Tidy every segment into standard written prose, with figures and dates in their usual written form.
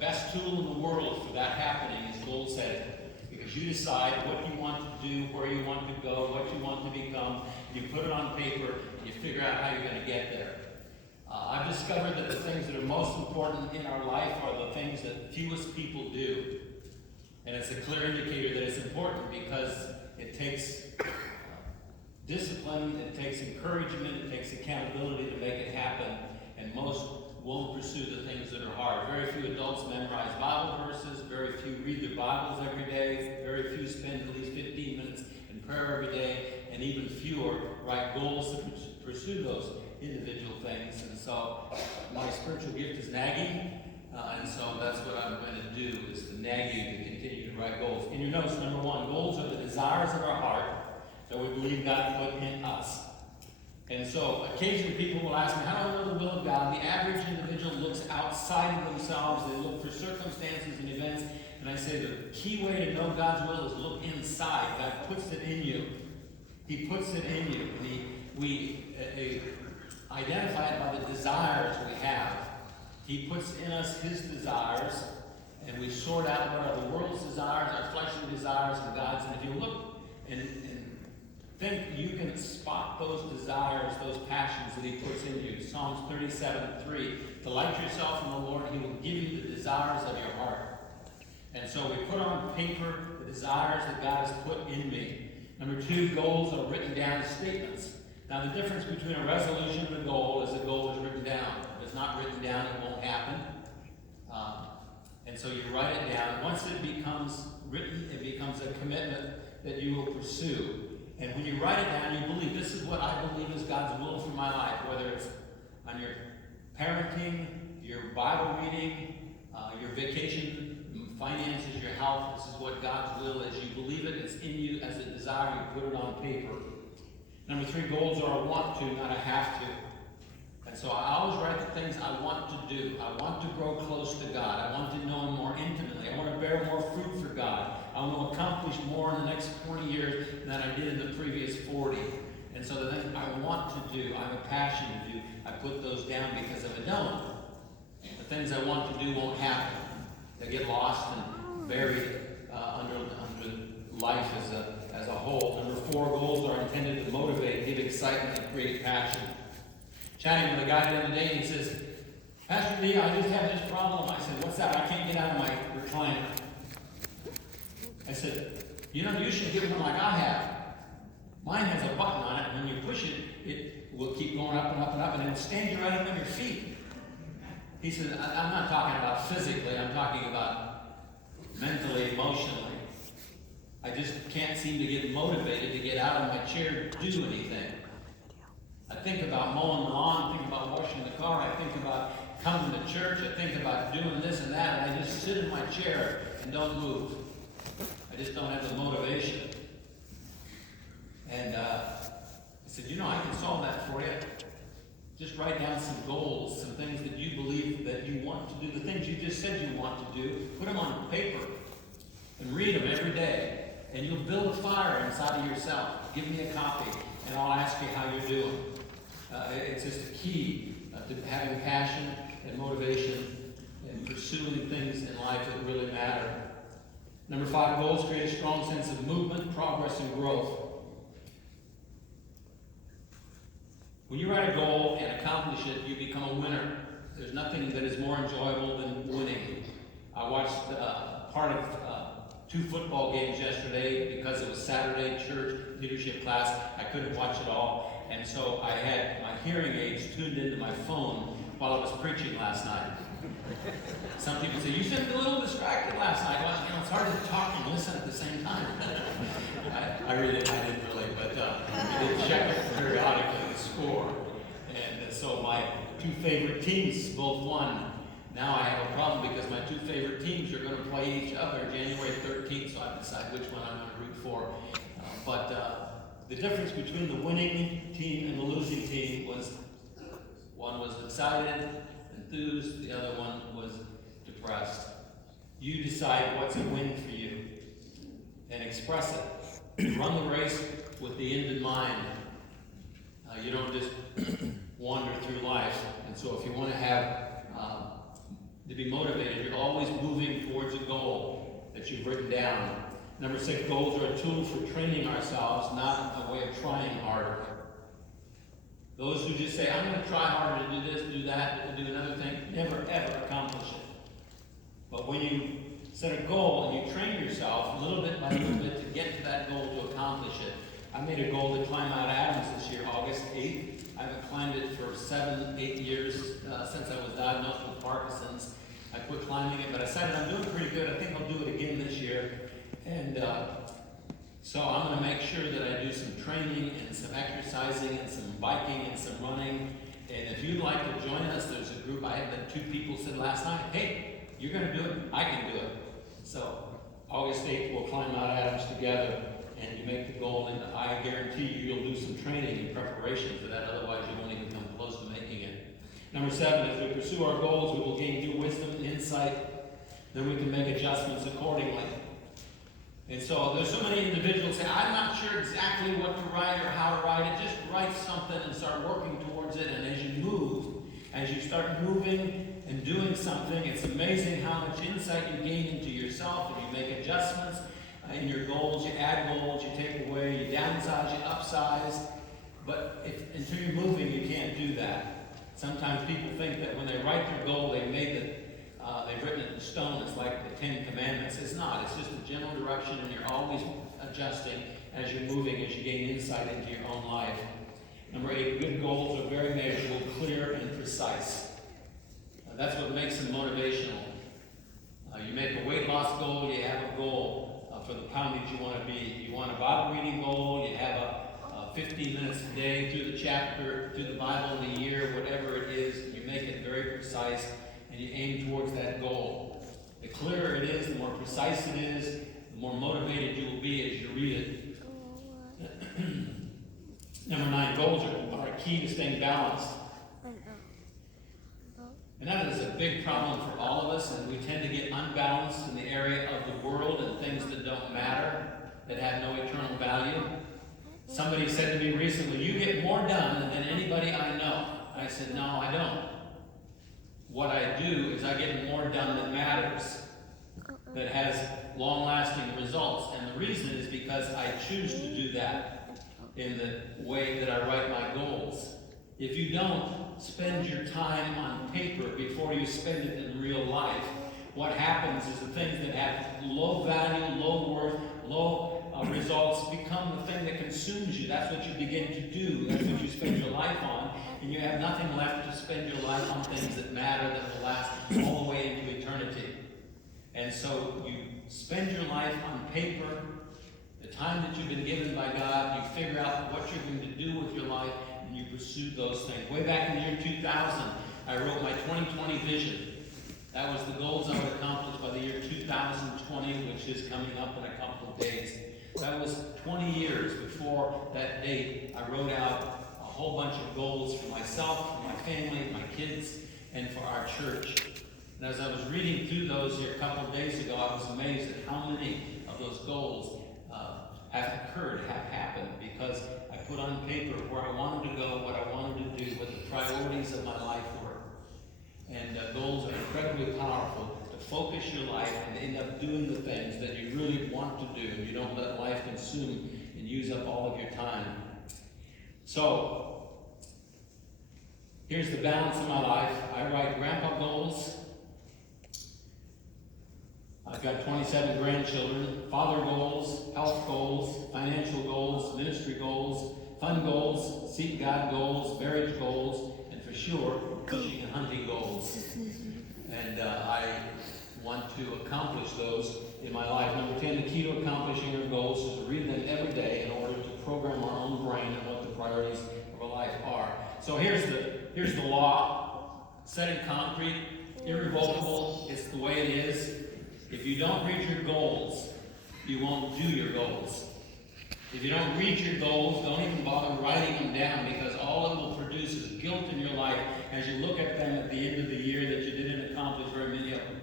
best tool in the world for that happening is goal setting. Because you decide what you want to do, where you want to go, what you want to become, you put it on paper, and you figure out how you're going to get there. I've discovered that the things that are most important in our life are the things that fewest people do. And it's a clear indicator that it's important because it takes discipline, it takes encouragement, it takes accountability to make it happen, and most won't pursue the things that are hard. Very few adults memorize Bible verses, very few read their Bibles every day, very few spend at least 15 minutes in prayer every day, and even fewer write goals to pursue those individual things. And so my spiritual gift is nagging, and so that's what I'm going to do, is to nag you to continue to write goals. In your notes, number 1, goals are the desires of our heart that we believe God put in us. And so occasionally people will ask me, how do I know the will of God? The average individual looks outside of themselves. They look for circumstances and events. And I say the key way to know God's will is look inside. God puts it in you. He puts it in you. We identify it by the desires we have. He puts in us His desires, and we sort out what are the world's desires, our fleshly desires, and God's. And if you look and think, you can spot those desires, those passions that He puts in you. Psalms 37:3. Delight yourself in the Lord, He will give you the desires of your heart. And so we put on paper the desires that God has put in me. Number 2, goals are written down as statements. Now the difference between a resolution and a goal is the goal is written down. If it's not written down, it won't happen. And so you write it down. Once it becomes written, it becomes a commitment that you will pursue. And when you write it down, you believe, this is what I believe is God's will for my life, whether it's on your parenting, your Bible reading, your vacation, finances, your health. This is what God's will is. You believe it, it's in you as a desire, you put it on paper. Number 3, goals are a want to, not a have to. And so I always write the things I want to do. I want to grow close to God. I want to know Him more intimately. I want to bear more fruit for God. I want to accomplish more in the next 20 years than I did in the previous 40. And so the things I want to do, I have a passion to do, I put those down, because if I don't, the things I want to do won't happen. They get lost and buried under life as a whole. Number 4, goals are intended to motivate, give excitement, and create passion. Chatting with a guy the other day, and he says, Pastor D, I just have this problem. I said, what's that? I can't get out of my recliner. I said, you should get one like I have. Mine has a button on it, and when you push it, it will keep going up and up and up, and it'll stand you right up on your feet. He said, I'm not talking about physically, I'm talking about mentally, emotionally. I just can't seem to get motivated to get out of my chair to do anything. I think about mowing the lawn, I think about washing the car, I think about coming to church, I think about doing this and that, and I just sit in my chair and don't move. I just don't have the motivation. And I said, I can solve that for you. Just write down some goals, some things that you believe that you want to do, the things you just said you want to do. Put them on paper and read them every day. And you'll build a fire inside of yourself. Give me a copy, and I'll ask you how you're doing. It's just a key to having passion and motivation and pursuing things in life that really matter. Number 5, goals create a strong sense of movement, progress, and growth. When you write a goal and accomplish it, you become a winner. There's nothing that is more enjoyable than winning. I watched part of 2 football games yesterday because it was Saturday church leadership class. I couldn't watch it all. And so I had my hearing aids tuned into my phone while I was preaching last night. Some people say, you seemed a little distracted last night. Well, it's hard to talk and listen at the same time. I didn't really, but I did check it periodically, the score. And so my 2 favorite teams both won. Now I have a problem because my 2 favorite teams are going to play each other January 13th, so I decide which one I'm going to root for. But the difference between the winning team and the losing team was one was excited, enthused, the other one was depressed. You decide what's a win for you and express it. Run the race with the end in mind. You don't just wander through life. And so if you want to have to be motivated. You're always moving towards a goal that you've written down. Number 6, goals are a tool for training ourselves, not a way of trying harder. Those who just say, I'm going to try harder to do this, do that, and do another thing, never ever accomplish it. But when you set a goal and you train yourself little bit by little bit to get to that goal to accomplish it. I made a goal to climb Mount Adams this year, August 8th. I haven't climbed it for 7, 8 years since I was diagnosed with Parkinson's. I quit climbing it, but I decided I'm doing pretty good. I think I'll do it again this year. And so I'm going to make sure that I do some training and some exercising and some biking and some running. And if you'd like to join us, there's a group. I had 2 people said last night, hey, you're going to do it, I can do it. So August 8th, we'll climb Mount Adams together, and you make the goal, and I guarantee you'll do some training in preparation for that, otherwise you won't even come close to making it. Number 7, as we pursue our goals, we will gain new wisdom and insight, then we can make adjustments accordingly. And so there's so many individuals say, I'm not sure exactly what to write or how to write it. Just write something and start working towards it. And as you move, as you start moving and doing something, it's amazing how much insight you gain into yourself. And you make adjustments in your goals. You add goals, you take away, you downsize, you upsize. But until you're moving, you can't do that. Sometimes people think that when they write their goal, they've written it in stone. It's like the 10 Commandments. It's not. It's just a general direction, and you're always adjusting as you're moving, as you gain insight into your own life. Number 8, good goals are very measurable, clear, and precise. That's what makes them motivational. You make a weight loss goal, you have a goal for the poundage you want to be. You want a Bible reading goal, you have a 15 minutes a day through the chapter, through the Bible in a year, whatever it is. You make it very precise, and you aim towards that goal. The clearer it is, the more precise it is, the more motivated you will be as you read it. Number 9, goals are a key to staying balanced. And that is a big problem for all of us, and we tend to get unbalanced in the area of the world and things that don't matter, that have no eternal value. Somebody said to me recently, you get more done than anybody I know. I said, no, I don't. What I do is I get more done that matters, that has long-lasting results. And the reason is because I choose to do that in the way that I write my goals. If you don't spend your time on paper before you spend it in real life, what happens is the things that have low value, low worth, low results become the thing that consumes you. That's what you begin to do. That's what you spend your life on. And you have nothing left to spend your life on things that matter, that will last all the way into eternity. And so you spend your life on paper, the time that you've been given by God, you figure out what you're going to do with your life, and you pursue those things. Way back in the year 2000, I wrote my 2020 vision. That was the goals I would accomplish by the year 2020, which is coming up in a couple of days. That was 20 years before that date. I wrote out a whole bunch of goals for myself, for my family, my kids, and for our church. And as I was reading through those here a couple of days ago, I was amazed at how many of those goals have occurred, have happened, because I put on paper where I wanted to go, what I wanted to do, what the priorities of my life were. And goals are incredibly powerful to focus your life and end up doing the things that you really want to do, and you don't let life consume and use up all of your time. So, here's the balance of my life. I write grandpa goals. I've got 27 grandchildren, father goals, health goals, financial goals, ministry goals, fun goals, seek God goals, marriage goals, and for sure, fishing and hunting goals. And I want to accomplish those in my life. Number 10, the key to accomplishing our goals is to read them every day in order to program our own brain and what the priorities of our life are. So here's the law, set in concrete, irrevocable. It's the way it is. If you don't read your goals, you won't do your goals. If you don't read your goals, don't even bother writing them down, because all it will produce is guilt in your life as you look at them at the end of the year that you didn't accomplish very many of them.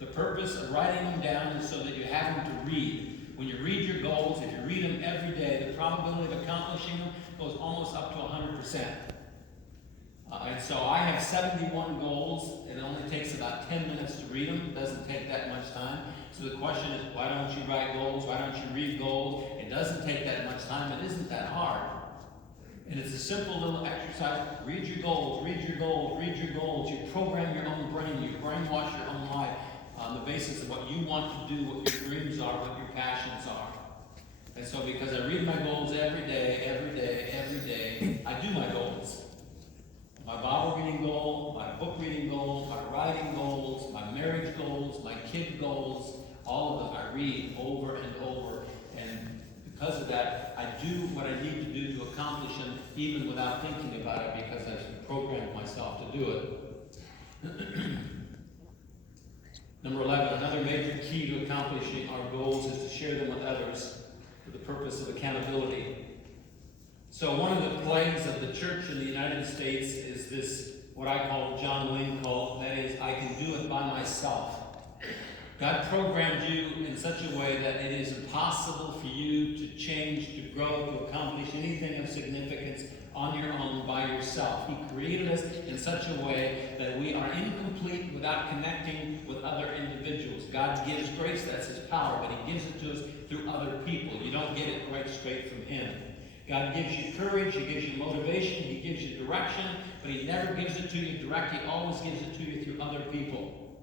The purpose of writing them down is so that you have them to read. When you read your goals, if you read them every day, the probability of accomplishing them goes almost up to 100%. And so I have 71 goals, and it only takes about 10 minutes read them. It doesn't take that much time. So the question is, why don't you write goals? Why don't you read goals? It doesn't take that much time. It isn't that hard. And it's a simple little exercise. Read your goals, read your goals, read your goals. You program your own brain. You brainwash your own life on the basis of what you want to do, what your dreams are, what your passions are. And so because I read my goals every day, I do my goals. My Bible reading goal, my book reading goal, my writing goals, my marriage goals, my kid goals, all of them I read over and over. And because of that, I do what I need to do to accomplish them even without thinking about it, because I've programmed myself to do it. Number 11, another major key to accomplishing our goals is to share them with others for the purpose of accountability. So one of the plagues of the church in the United States is this, what I call John Wayne cult, that is, I can do it by myself. God programmed you in such a way that it is impossible for you to change, to grow, to accomplish anything of significance on your own by yourself. He created us in such a way that we are incomplete without connecting with other individuals. God gives grace, that's His power, but He gives it to us through other people. You don't get it right straight from Him. God gives you courage, He gives you motivation, He gives you direction, but He never gives it to you direct. He always gives it to you through other people.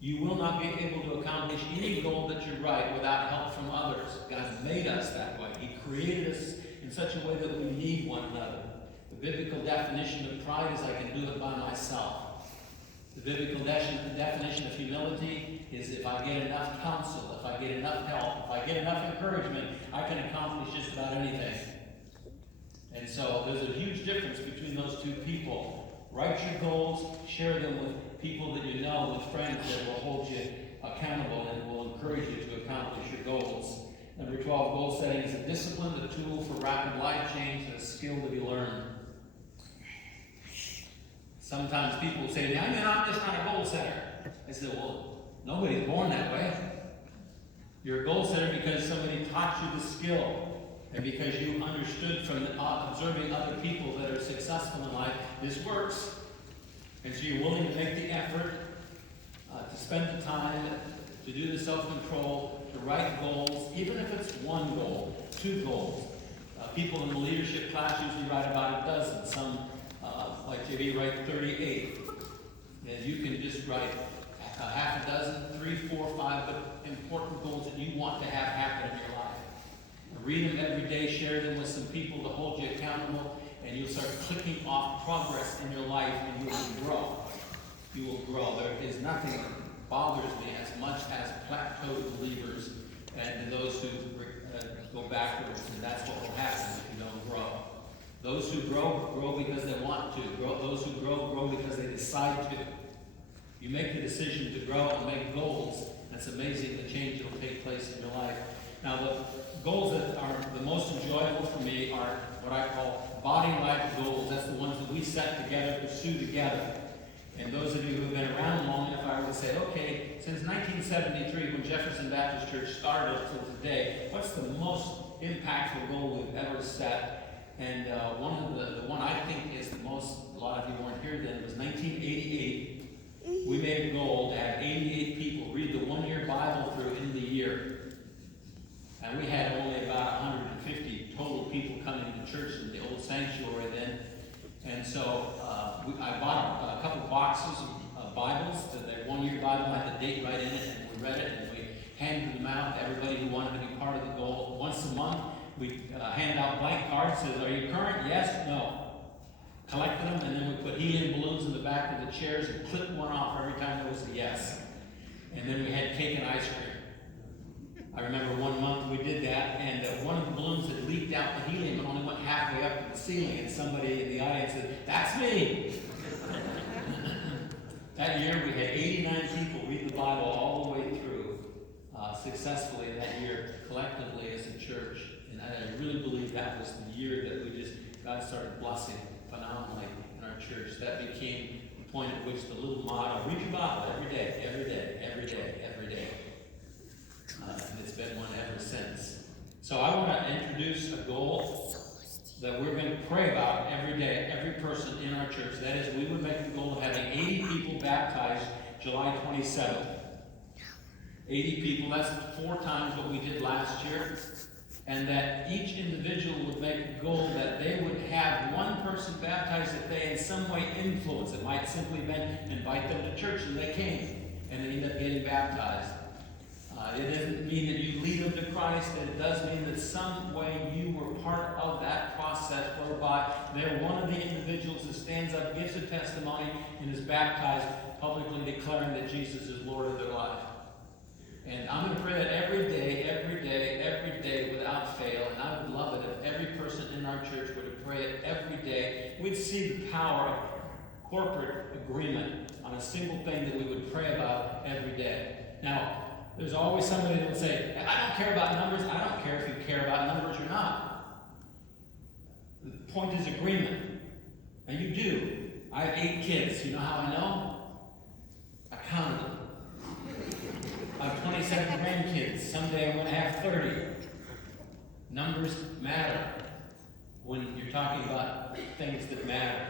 You will not be able to accomplish any goal that you write without help from others. God made us that way. He created us in such a way that we need one another. The biblical definition of pride is I can do it by myself. The biblical definition of humility is if I get enough counsel, if I get enough help, if I get enough encouragement, I can accomplish just about anything. And so there's a huge difference between those two people. Write your goals, share them with people that you know, with friends that will hold you accountable and will encourage you to accomplish your goals. Number 12, goal setting is a discipline, a tool for rapid life change, and a skill to be learned. Sometimes people say, I'm just not a goal setter. I say, well, nobody's born that way. You're a goal setter because somebody taught you the skill, and because you understood from observing other people that are successful in life, this works. And so you're willing to make the effort, to spend the time, to do the self-control, to write goals, even if it's one goal, 2 goals. People in the leadership class usually write about a dozen. Some, like JB, write 38. And you can just write a half a dozen, 3, 4, 5, but important goals that you want to have happen in your life. Read them every day, share them with some people to hold you accountable, and you'll start clicking off progress in your life, and you will grow. You will grow. There is nothing that bothers me as much as plateaued believers and those who go backwards, and that's what will happen if you don't grow. Those who grow, grow because they want to. Those who grow, grow because they decide to. You make the decision to grow and make goals. That's amazing, the change that will take place in your life. Now, the goals that are the most enjoyable for me are what I call body life goals. That's the ones that we set together, pursue together. And those of you who have been around long enough, I would say, okay, since 1973, when Jefferson Baptist Church started till today, what's the most impactful goal we've ever set? And the one I think is the most, a lot of you weren't here then, was 1988. We made a goal to have 88 people read the one-year Bible through in the year. And we had only about 150 total people coming to church in the old sanctuary then. And so I bought a couple boxes of Bibles. The one-year Bible had the date right in it, and we read it, and we handed them out to everybody who wanted to be part of the goal. Once a month, we hand out blank cards. Says, are you current? Yes? No. Collected them, and then we put helium balloons in the back of the chairs and clipped one off every time there was a yes. And then we had cake and ice cream. I remember one month we did that, and one of the balloons had leaked out the helium and only went halfway up to the ceiling, and somebody in the audience said, "That's me!" That year we had 89 people read the Bible all the way through successfully that year, collectively as a church. And I really believe that was the year that God started blessing phenomenally in our church. That became the point at which the little motto, read your Bible every day, every day, every day, every day. And it's been one ever since. So I want to introduce a goal that we're going to pray about every day, every person in our church. That is, we would make the goal of having 80 people baptized July 27th. 80 people, that's 4 times what we did last year. And that each individual would make a goal that they would have one person baptized that they in some way influence. It might simply be invite them to church and they came and they end up getting baptized. It doesn't mean that you lead them to Christ, but it does mean that some way you were part of that process whereby they're one of the individuals that stands up, gives a testimony, and is baptized, publicly declaring that Jesus is Lord of their life. And I'm going to pray that every day, without fail. And I would love it if every person in our church were to pray it every day. We'd see the power of corporate agreement on a single thing that we would pray about every day. Now, there's always somebody that will say, I don't care about numbers. I don't care if you care about numbers or not. The point is agreement. And you do. I have 8 kids. You know how I know? I counted them. I have 27 grandkids. Someday I'm going to have 30. Numbers matter when you're talking about things that matter.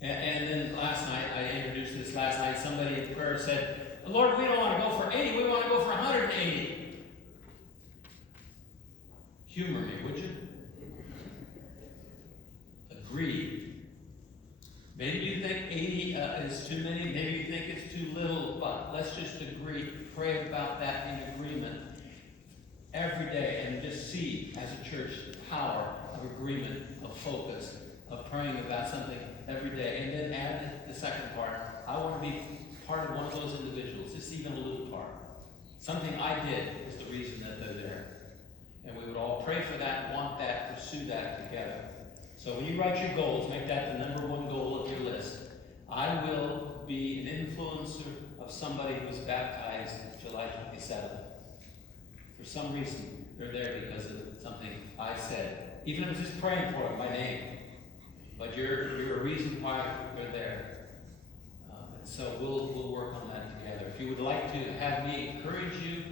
And then last night, I introduced this last night, somebody in prayer said, Lord, we don't want to go for 80, we want to go for 180. Humor me, would you? Agree. Maybe you think 80 is too many, maybe you think it's too little, but let's just agree, pray about that in agreement every day, and just see as a church the power of agreement, of focus, of praying about something every day. And then add the second part. I want to be part of one of those individuals, just even a little part. Something I did is the reason that they're there. And we would all pray for that, want that, pursue that together. So when you write your goals, make that the number 1 goal of your list. I will be an influencer of somebody who was baptized July 27th. For some reason, they're there because of something I said. Even if it's just praying for it by name. But you're a reason why they're there. So we'll work on that together. If you would like to have me encourage you,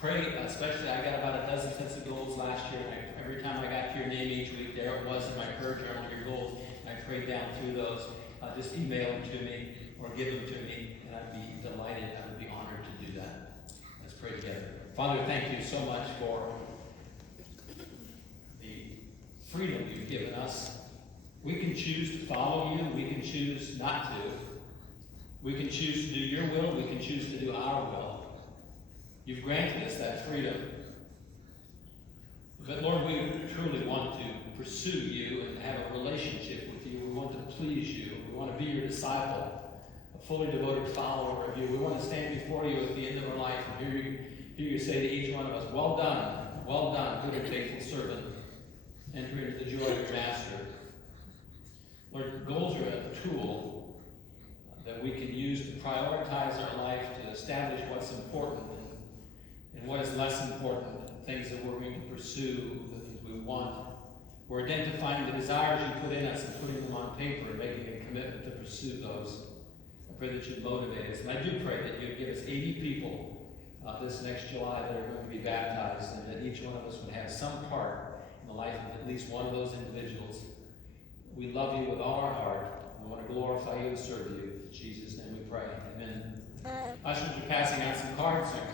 pray, especially I got about a dozen sets of goals last year. And every time I got to your name each week, there it was in my prayer journal, your goals. And I prayed down through those. Just email them to me or give them to me, and I'd be delighted. I would be honored to do that. Let's pray together. Father, thank you so much for the freedom you've given us. We can choose to follow you. We can choose not to. We can choose to do your will. We can choose to do our will. You've granted us that freedom. But Lord, we truly want to pursue you and have a relationship with you. We want to please you. We want to be your disciple, a fully devoted follower of you. We want to stand before you at the end of our life and hear you say to each one of us, well done, good and faithful servant. Enter into the joy of your master. Lord, goals are a tool that we can use to prioritize our life, to establish what's important and what is less important, things that we're going to pursue, the things we want. We're identifying the desires you put in us and putting them on paper and making a commitment to pursue those. I pray that you'd motivate us. And I do pray that you'd give us 80 people this next July that are going to be baptized, and that each one of us would have some part in the life of at least one of those individuals. We love you with all our heart. We want to glorify you and serve you. In Jesus' name we pray. Amen. Ushers are passing out some cards.